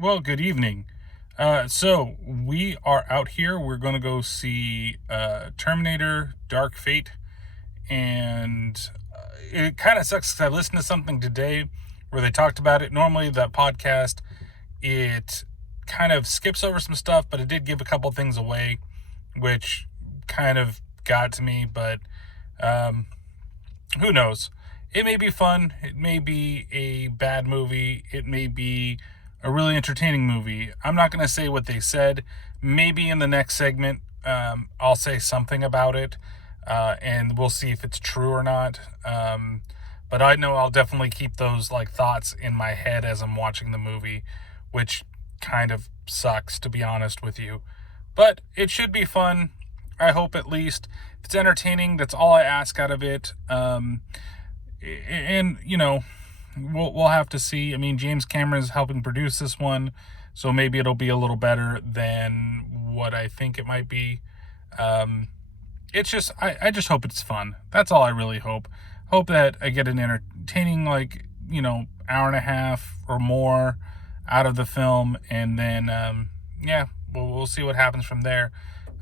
Well, good evening. So we are out here. We're going to go see Terminator Dark Fate. And it kind of sucks because I listened to something today where they talked about it. Normally, that podcast, it kind of skips over some stuff, but it did give a couple things away, which kind of got to me. But who knows? It may be fun. It may be a bad movie. It may be a really entertaining movie. I'm not going to say what they said. Maybe in the next segment, I'll say something about it, and we'll see if it's true or not. But I know I'll definitely keep those thoughts in my head as I'm watching the movie, which kind of sucks, to be honest with you. But it should be fun. I hope at least. If it's entertaining, that's all I ask out of it. And we'll have to see. I mean, James Cameron is helping produce this one, so maybe it'll be a little better than what I think it might be. It's just I just hope it's fun. That's all I really hope. Hope that I get an entertaining hour and a half or more out of the film, and then we'll see what happens from there.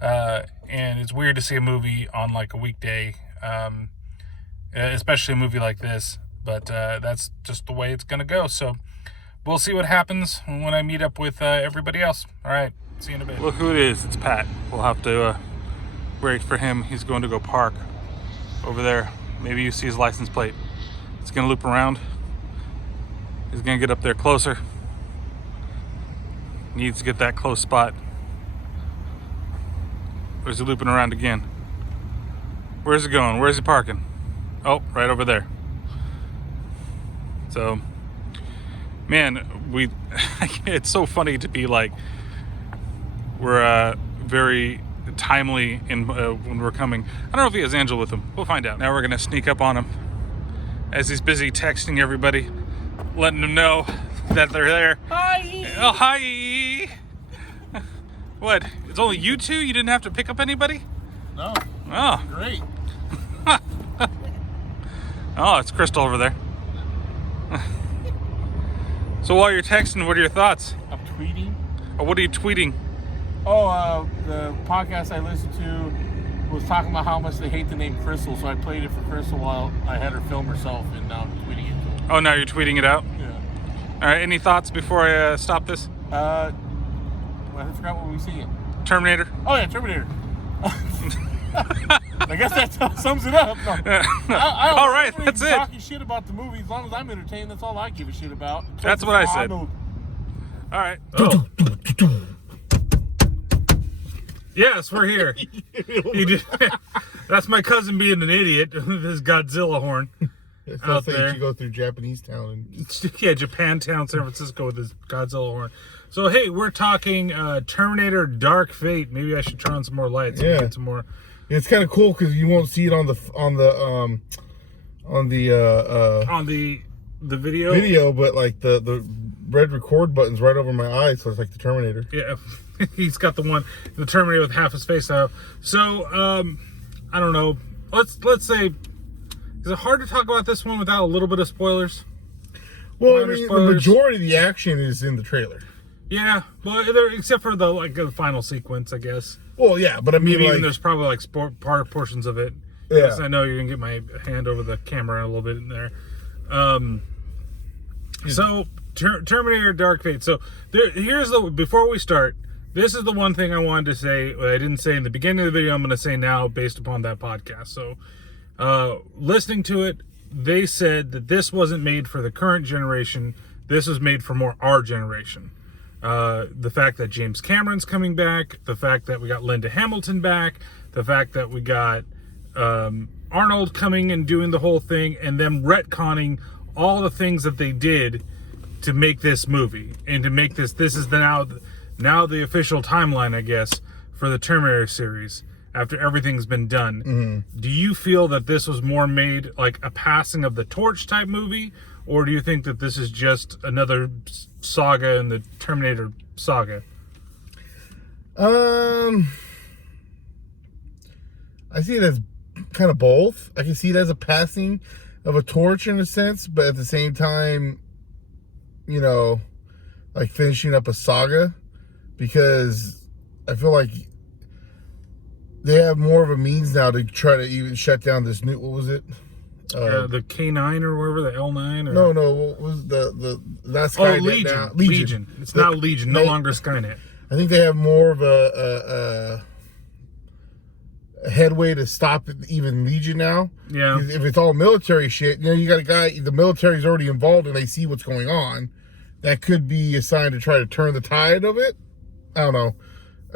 And it's weird to see a movie on a weekday, especially a movie like this. But that's just the way it's going to go. So we'll see what happens when I meet up with everybody else. All right. See you in a bit. Look who it is. It's Pat. We'll have to wait for him. He's going to go park over there. Maybe you see his license plate. He's going to loop around. He's going to get up there closer. Needs to get that close spot. Where's he looping around again? Where's he going? Where's he parking? Oh, right over there. So, man, it's so funny to be we're very timely in when we're coming. I don't know if he has Angel with him. We'll find out. Now we're going to sneak up on him as he's busy texting everybody, letting them know that they're there. Hi! Oh, hi! What? It's only you two? You didn't have to pick up anybody? No. Oh. Great. Oh, it's Crystal over there. So while you're texting, what are your thoughts? I'm tweeting. Or what are you tweeting? Oh, the podcast I listened to was talking about how much they hate the name Crystal, so I played it for Crystal while I had her film herself, and now I'm tweeting it to her. Oh, now you're tweeting it out? Yeah. All right, any thoughts before I stop this? I forgot what we see. Terminator? Oh, yeah, Terminator. I guess that sums it up. No. All right, that's it. Talking shit about the movie, as long as I'm entertained, that's all I give a shit about. That's what I said. All right. Oh. Yes, we're here. That's my cousin being an idiot with his Godzilla horn out there. You go through Japanese town and yeah, Japantown, San Francisco with his Godzilla horn. So hey, we're talking Terminator Dark Fate. Maybe I should turn on some more lights. Yeah. And get some more. it's kind of cool because you won't see it on the video, but the red record button's right over my eyes, so it's like the Terminator. Yeah, he's got the Terminator with half his face out. So I don't know. Let's say, is it hard to talk about this one without a little bit of spoilers? Well, I mean, the majority of the action is in the trailer. Yeah, well, except for the final sequence, I guess. Well, yeah, but I mean, there's probably portions of it. Yeah. Yes, I know you're gonna get my hand over the camera a little bit in there. So Terminator Dark Fate. So before we start, this is the one thing I wanted to say. I didn't say in the beginning of the video. I'm going to say now based upon that podcast. So, listening to it, they said that this wasn't made for the current generation. This was made for more our generation. The fact that James Cameron's coming back, the fact that we got Linda Hamilton back, the fact that we got Arnold coming and doing the whole thing, and them retconning all the things that they did to make this movie and to make this is now the official timeline, I guess, for the Terminator series after everything's been done. Mm-hmm. Do you feel that this was more made like a passing of the torch type movie, or do you think that this is just another saga in the Terminator saga? I see it as kind of both. I can see it as a passing of a torch in a sense, but at the same time, like finishing up a saga, because I feel like they have more of a means now to try to even shut down this new, what was it? The K9 or whatever, the L9? Or... No, what was that's Skynet Legion. Legion. It's now Legion, no longer Skynet. I think they have more of a headway to stop even Legion now. Yeah. If it's all military shit, you got a guy, the military's already involved and they see what's going on. That could be a sign to try to turn the tide of it. I don't know.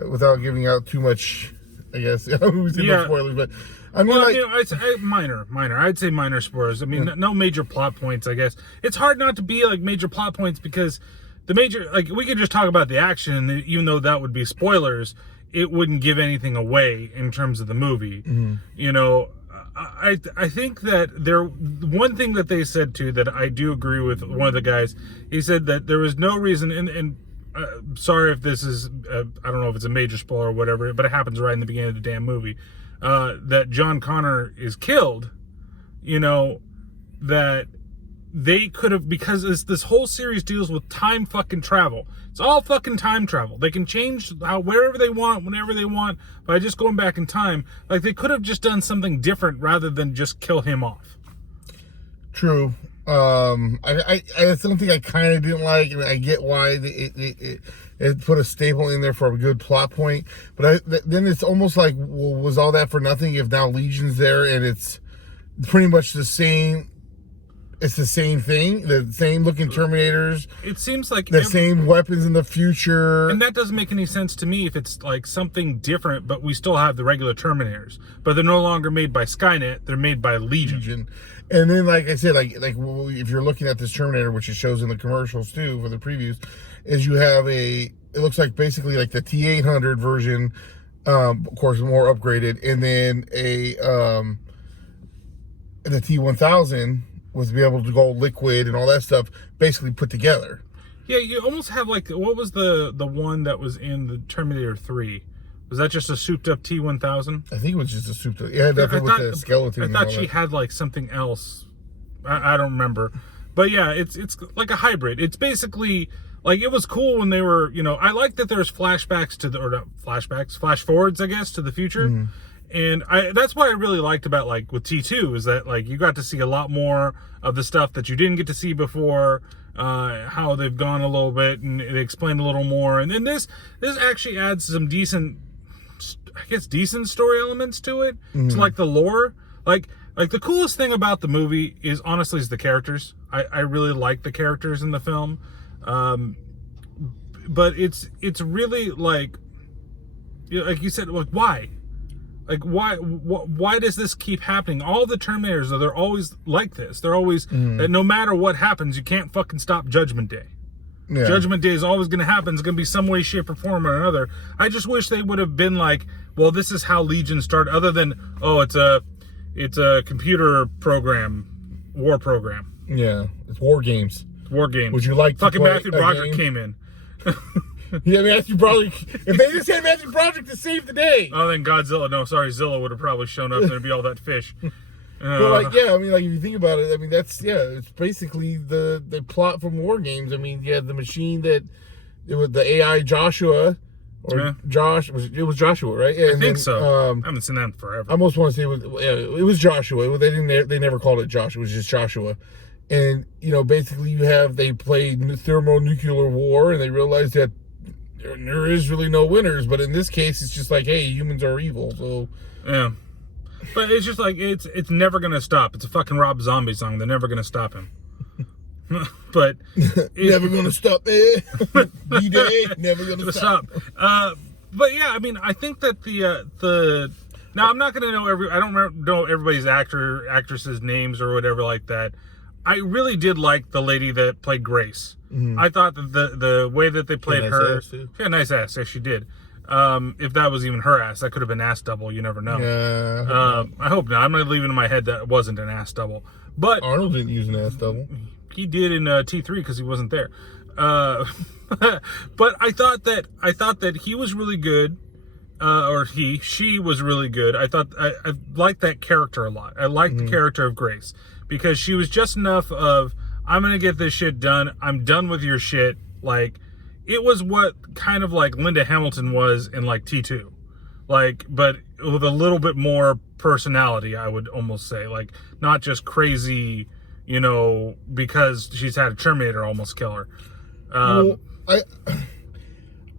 Without giving out too much, I guess. Who's in the spoilers, but I mean, minor. I'd say minor spoilers. I mean, no major plot points, I guess. It's hard not to be like major plot points, because the major, like, we could just talk about the action, and even though that would be spoilers, it wouldn't give anything away in terms of the movie. I think that one thing that they said too, that I do agree with one of the guys, he said that there was no reason, and sorry if this is, I don't know if it's a major spoiler or whatever, but it happens right in the beginning of the damn movie, that John Connor is killed, that they could have, because this whole series deals with time fucking travel. It's all fucking time travel. They can change wherever they want, whenever they want, by just going back in time. Like, they could have just done something different rather than just kill him off. True. That's something I kind of didn't like, and I get why it put a staple in there for a good plot point. But then it's almost like, well, was all that for nothing if now Legion's there and it's pretty much the same? It's the same thing, the same looking Terminators. It seems like the same weapons in the future. And that doesn't make any sense to me if it's like something different, but we still have the regular Terminators. But they're no longer made by Skynet, they're made by Legion. And then, like I said, like if you're looking at this Terminator, which it shows in the commercials too, for the previews, is you have it looks like basically like the T-800 version, of course more upgraded, and then the T-1000 was to be able to go liquid and all that stuff basically put together. Yeah, you almost have like, what was the one that was in the Terminator 3? Was that just a souped up T-1000? I think it was just a souped up. Yeah, definitely with the skeleton. I thought she had like something else. I don't remember. But yeah, it's like a hybrid. It's basically like, it was cool when they were, I like that there's flashbacks flash forwards, I guess, to the future. Mm-hmm. And that's what I really liked about, like, with T2, is that, like, you got to see a lot more of the stuff that you didn't get to see before, how they've gone a little bit, and they explained a little more. And then this actually adds some decent story elements to it, to, like, the lore. Like the coolest thing about the movie is, honestly, is the characters. I really like the characters in the film. But it's really, like you said, like, why? Like, why does this keep happening? All the Terminators, they're always like this. They're always, no matter what happens, you can't fucking stop Judgment Day. Yeah. Judgment Day is always going to happen. It's going to be some way, shape, or form or another. I just wish they would have been like, well, this is how Legion started, other than, oh, it's a computer program, war program. Yeah, it's war games. War games. Would you like to fucking play Matthew Broderick came in. Yeah, Matthew Broderick. If they just had Matthew Broderick to save the day. Oh, then Godzilla. No, sorry, Zilla would have probably shown up and there'd be all that fish. But like, yeah, I mean, like, if you think about it, I mean, it's basically the plot from War Games. I mean, you had the machine it was the AI Joshua, or Josh. It was Joshua, right? Yeah, I think so. I haven't seen that in forever. I almost want to say it was Joshua. They never called it Josh. It was just Joshua. And basically, they played thermonuclear war, and they realized that there is really no winners. But in this case, it's just like, hey, humans are evil. So yeah. But it's just like, it's never going to stop. It's a fucking Rob Zombie song. They're never going to stop him. But never going to stop it. D-Day, never going to stop. But yeah, I mean, I think that now I'm not going to know I don't know everybody's actresses' names or whatever like that. I really did like the lady that played Grace. Mm-hmm. I thought that the way that they played her, she had a nice ass. Yes, she did. If that was even her ass, that could have been ass double. You never know. Yeah, I hope not. I'm not leaving in my head that it wasn't an ass double. But Arnold didn't use an ass double. He did in T3 because he wasn't there. But I thought that he was really good, or she was really good. I thought I liked that character a lot. I liked the character of Grace because she was just enough of, I'm gonna get this shit done. I'm done with your shit. Like, it was what kind of like Linda Hamilton was in like T2, like, but with a little bit more personality, I would almost say, like, not just crazy, you know, because she's had a Terminator almost kill her. Well,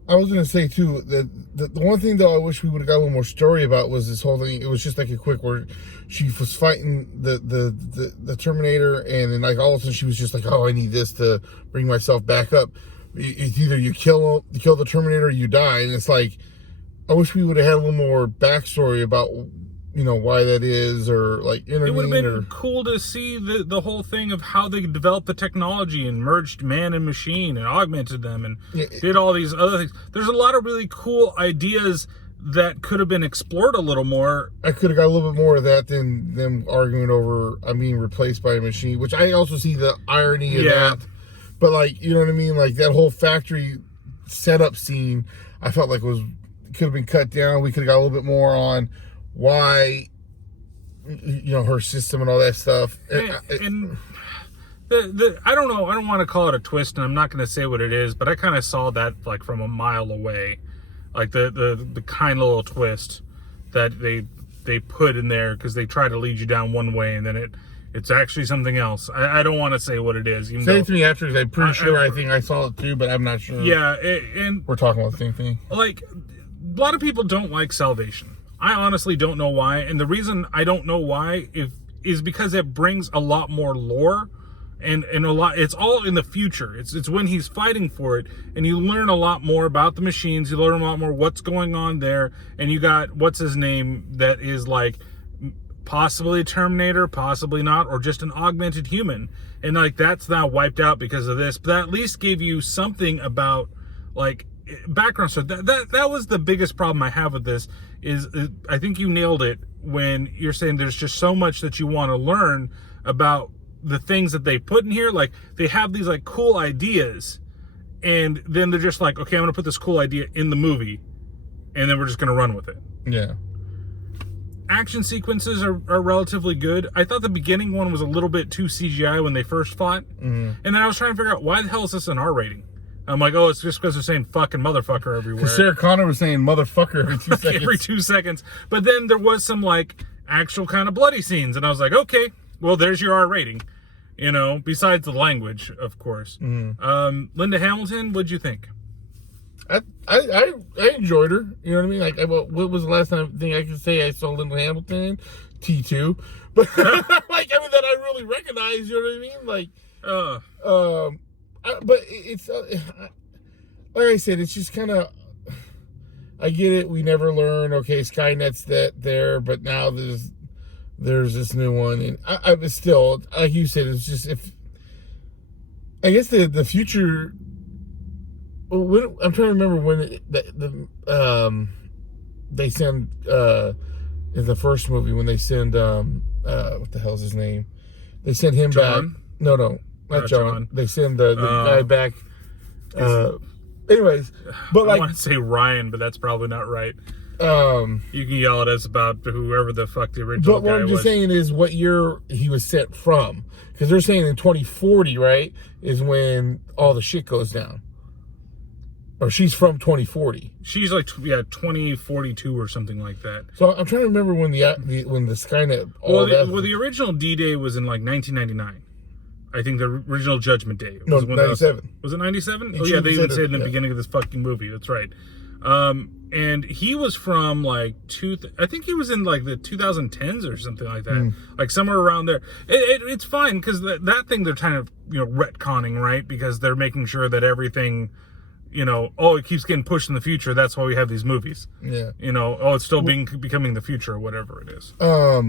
I was gonna say too that the one thing though I wish we would have got a little more story about was this whole thing. It was just like a quick where she was fighting the Terminator, and then like all of a sudden she was just like, oh, I need this to bring myself back up. It's either you kill the Terminator or you die, and it's like I wish we would have had a little more backstory about, you know, why that is, or like, you know, it would have been cool to see the whole thing of how they developed the technology and merged man and machine and augmented them and did all these other things. There's a lot of really cool ideas that could have been explored a little more. I could have got a little bit more of that than them arguing over I'm being replaced by a machine, which I also see the irony of that. But like, you know what I mean? Like that whole factory setup scene, I felt like could have been cut down. We could have got a little bit more on why, you know, her system and all that stuff. And I don't know, I don't want to call it a twist, and I'm not going to say what it is, but I kind of saw that like from a mile away, like the kind of little twist that they put in there because they try to lead you down one way and then it's actually something else. I don't want to say what it is. Say it to me after, because I'm pretty sure I think I saw it too, but I'm not sure. Yeah, and we're talking about the same thing. Like, a lot of people don't like Salvation. I honestly don't know why, and the reason I don't know why is because it brings a lot more lore, and a lot. It's all in the future. It's when he's fighting for it, and you learn a lot more about the machines. You learn a lot more what's going on there, and you got what's his name that is like possibly a Terminator, possibly not, or just an augmented human, and like that's now wiped out because of this. But that at least gave you something about like background. So that was the biggest problem I have with this. Is I think you nailed it when you're saying there's just so much that you want to learn about the things that they put in here. Like they have these like cool ideas, and then they're just like, okay, I'm gonna put this cool idea in the movie, and then we're just gonna run with it. Yeah. Action sequences are relatively good. I thought the beginning one was a little bit too CGI when they first fought, and then I was trying to figure out why the hell is this an R rating. I'm like, oh, it's just because they're saying fucking motherfucker everywhere. Because Sarah Connor was saying motherfucker every 2 seconds. Every 2 seconds. But then there was some, like, actual kind of bloody scenes. And I was like, okay, well, there's your R rating. You know, besides the language, of course. Linda Hamilton, what'd you think? I enjoyed her. You know what I mean? Like, what was the last thing I could say I saw Linda Hamilton? T2. But, like, I mean, that I really recognize, you know what I mean? Like, but it's like I said, it's just kind of, I get it. We never learn. Okay, Skynet's there, but now there's this new one, and I was still, like you said, it's just I guess the future. When, I'm trying to remember when they send in the first movie when they send what the hell's his name? They send him John? back. No. Not John. They send the guy back. Anyways, but like, I want to say Ryan, but that's probably not right. You can yell at us about whoever the fuck the original guy was. But what I'm just saying is what year he was sent from, because they're saying in 2040, right, is when all the shit goes down. Or she's from 2040. She's like 2042 or something like that. So I'm trying to remember when the Skynet. The original D-Day was in like 1999. I think the original Judgment Day. No, 97. Was it 97? Oh, yeah, they even said in the beginning of this fucking movie. That's right. And he was from, like, I think he was in, like, the 2010s or something like that. Like, somewhere around there. It's fine, because that thing they're kind of, you know, retconning, right? Because they're making sure that everything, you know, it keeps getting pushed in the future. That's why we have these movies. Yeah. You know, it's still becoming the future or whatever it is. I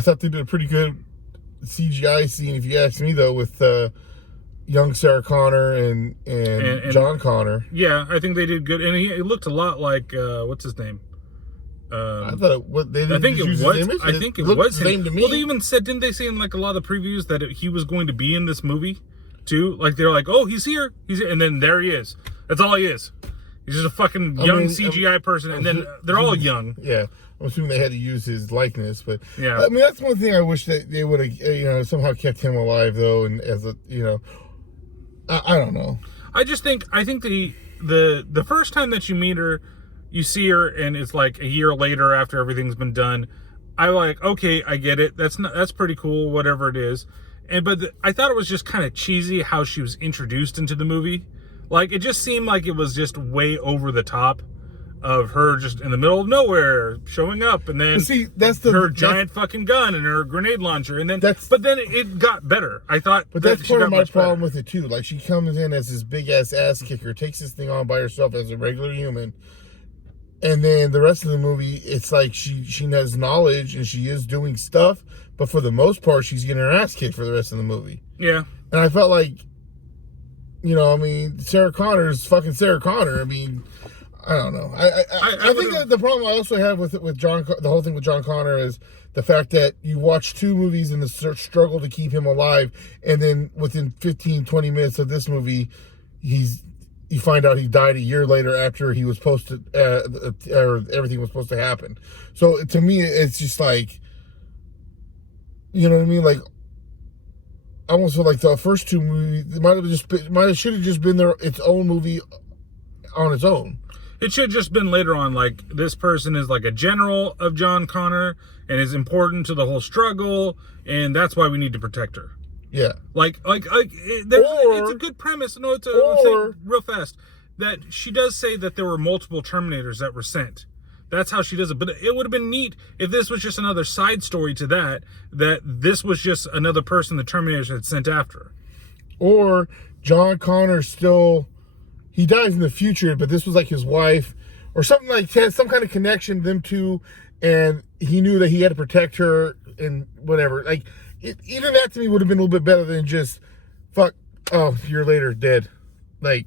thought they did a pretty good CGI scene, if you ask me, though, with young Sarah Connor and John Connor. Yeah, I think they did good, and he looked a lot like what's his name? I thought I think it was the same to me. Well, they even said, didn't they say in like a lot of the previews that he was going to be in this movie too? Like they're like, oh, he's here, and then there he is. That's all he is. He's just a fucking young CGI person, and then they're all young. Yeah. I'm assuming they had to use his likeness, but yeah. I mean, that's one thing I wish that they would have, you know, somehow kept him alive, though, and as a, you know, I don't know. I think the first time that you meet her, you see her, and it's like a year later after everything's been done. I like, okay, I get it. That's pretty cool, whatever it is. But I thought it was just kind of cheesy how she was introduced into the movie. Like, it just seemed like it was just way over the top of her just in the middle of nowhere showing up, and then her giant fucking gun and her grenade launcher, and then but then it got better. I thought, but that's part of my problem with it too. Like, she comes in as this big ass kicker, takes this thing on by herself as a regular human, and then the rest of the movie, it's like she has knowledge and she is doing stuff, but for the most part, she's getting her ass kicked for the rest of the movie. Yeah, and I felt like, you know, I mean, Sarah Connor is fucking Sarah Connor. I mean, I don't know. I think that the problem I also have with John, the whole thing with John Connor, is the fact that you watch 2 movies in the struggle to keep him alive, and then within 15, 20 minutes of this movie, you find out he died a year later after he was supposed to, or everything was supposed to happen. So to me, it's just like, you know what I mean? Like, I almost feel like the first 2 movies should have just been its own movie on its own. It should have just been later on, like, this person is like a general of John Connor and is important to the whole struggle, and that's why we need to protect her. Yeah. It's a good premise. No, let's say real fast that she does say that there were multiple Terminators that were sent. That's how she does it. But it would have been neat if this was just another side story to that this was just another person the Terminators had sent after her. Or John Connor he dies in the future, but this was like his wife or something, like has some kind of connection, them two, and he knew that he had to protect her and whatever. Like, even that to me would have been a little bit better than just, a year later, dead. Like,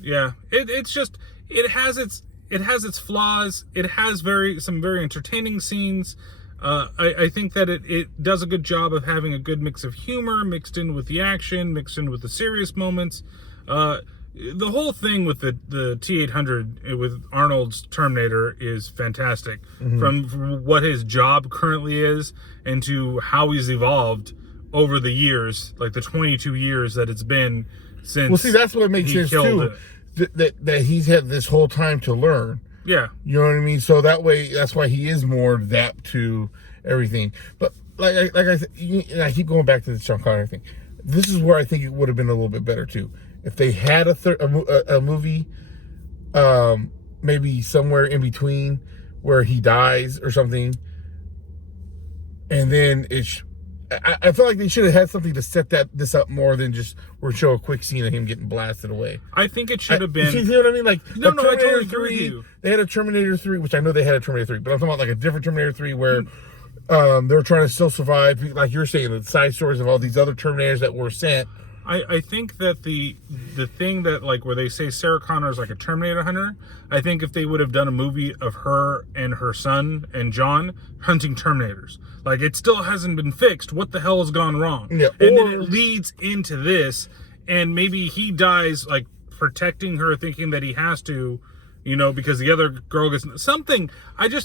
yeah, it's just, it has its flaws. It has some very entertaining scenes. I think that it does a good job of having a good mix of humor mixed in with the action, mixed in with the serious moments. The whole thing with the T-800 with Arnold's Terminator is fantastic. Mm-hmm. From what his job currently is and to how he's evolved over the years, like the 22 years that it's been since. Well, see, that's what makes sense too. That he's had this whole time to learn. Yeah. You know what I mean? So that way, that's why he is more adapt to everything. But like I said, I keep going back to the Sean Connery thing. This is where I think it would have been a little bit better too. If they had a movie, maybe somewhere in between where he dies or something, and then I feel like they should have had something to set this up more than just show a quick scene of him getting blasted away. I think it should have been. You see what I mean? Like, no, I totally agree with you. They had a Terminator 3, which I know they had a Terminator 3, but I'm talking about like a different Terminator 3 where they were trying to still survive, like you're saying, the side stories of all these other Terminators that were sent. I think that the thing that, like, where they say Sarah Connor is like a Terminator hunter, I think if they would have done a movie of her and her son and John hunting Terminators, like, it still hasn't been fixed. What the hell has gone wrong? Yeah, and then it leads into this, and maybe he dies, like, protecting her, thinking that he has to, you know, because the other girl gets something. I feel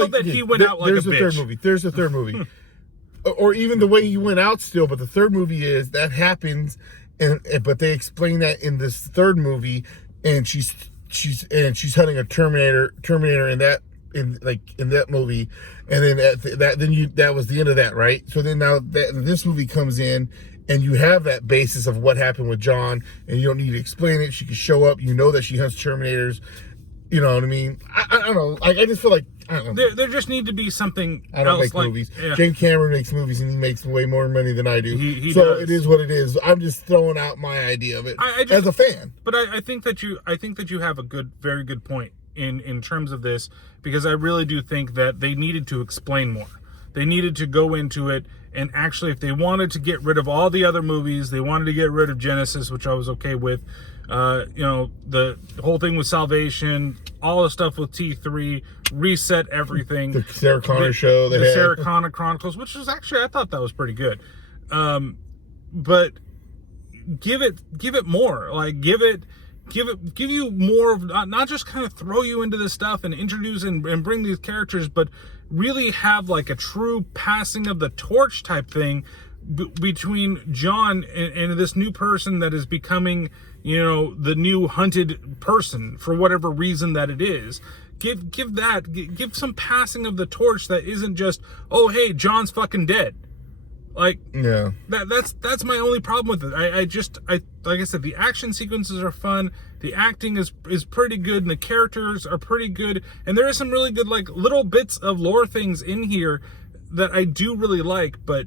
like that he went out like a bitch. There's the third movie. Or even the way he went out still, but the third movie is that happens, but they explain that in this third movie, and she's hunting a Terminator in that movie, and then that was the end of that, right? So then now this movie comes in, and you have that basis of what happened with John, and you don't need to explain it. She can show up. You know that she hunts Terminators. You know what I mean? I don't know. I just feel like, I don't know. There just need to be something I don't else make movies. Yeah. James Cameron makes movies, and he makes way more money than I do. He so does. It is what it is. I'm just throwing out my idea of it as a fan. But I think that you have a very good point in terms of this, because I really do think that they needed to explain more. They needed to go into it, and actually, if they wanted to get rid of all the other movies, they wanted to get rid of Genesis, which I was okay with. You know, the whole thing with Salvation, all the stuff with T3, reset everything. The Sarah Connor show. The Sarah Connor Chronicles, which was actually, I thought that was pretty good. But give it more. Like, give you more of, not just kind of throw you into this stuff and introduce and bring these characters, but really have like a true passing of the torch type thing between John and this new person that is becoming, you know, the new hunted person for whatever reason that it is. Give some passing of the torch that isn't just, oh hey, John's fucking dead. Like, yeah, that's my only problem with it. I like I said, the action sequences are fun, the acting is pretty good, and the characters are pretty good, and there is some really good like little bits of lore things in here that I do really like, but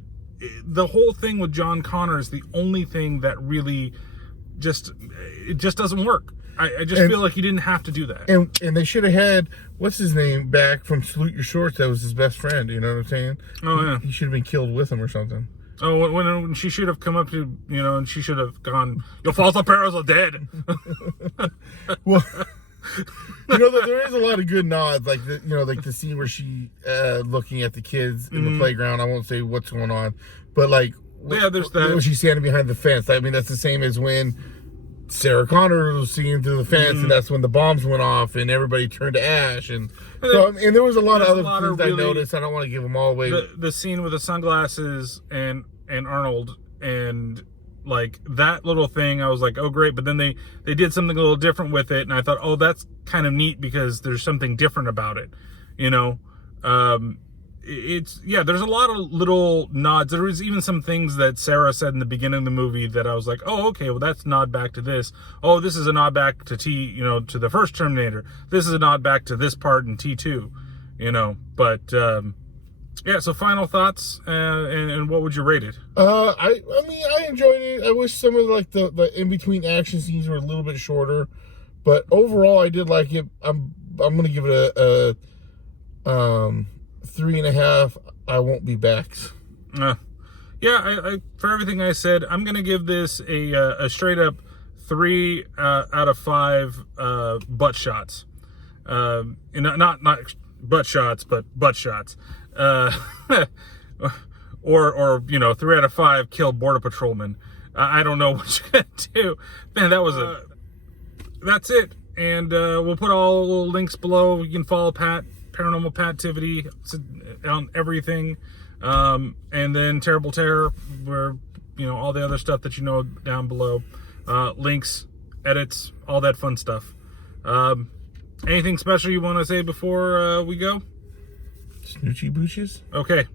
the whole thing with John Connor is the only thing that really just doesn't work. I just feel like he didn't have to do that. And they should have had, what's his name, back from Salute Your Shorts. That was his best friend. You know what I'm saying? Oh, yeah. He should have been killed with him or something. Oh, when she should have come up to, you know, and she should have gone, your false parents are dead. Well, you know, there is a lot of good nods. Like, you know, like the scene where she looking at the kids in the playground. I won't say what's going on. But, like, yeah, there's that. When she's standing behind the fence. I mean, that's the same as when Sarah Connor was seeing through the fence, and that's when the bombs went off and everybody turned to ash. And so, and there was a lot of other things I noticed. I don't want to give them all away. The scene with the sunglasses and Arnold, and like that little thing, I was like, oh great. But then they did something a little different with it, and I thought, oh, that's kind of neat because there's something different about it, you know. It's, yeah, there's a lot of little nods. There was even some things that Sarah said in the beginning of the movie that I was like, oh, okay, well, that's a nod back to this. Oh, this is a nod back to you know, to the first Terminator. This is a nod back to this part in T2, you know. But yeah, so final thoughts, and what would you rate it? I mean, I enjoyed it. I wish some of like the in between action scenes were a little bit shorter, but overall, I did like it. I'm gonna give it a 3.5. I won't be back. Yeah, I for everything I said, I'm gonna give this a straight up 3 out of 5 butt shots. Not butt shots, but butt shots. Or you know, 3 out of 5 kill border patrolmen. I don't know what you're gonna do, man. That was that's it, and we'll put all little links below. You can follow Paranormal Pativity on everything, and then Terrible Terror, where, you know, all the other stuff that you know down below, links, edits, all that fun stuff. Anything special you want to say before we go? Snoochie booches. Okay.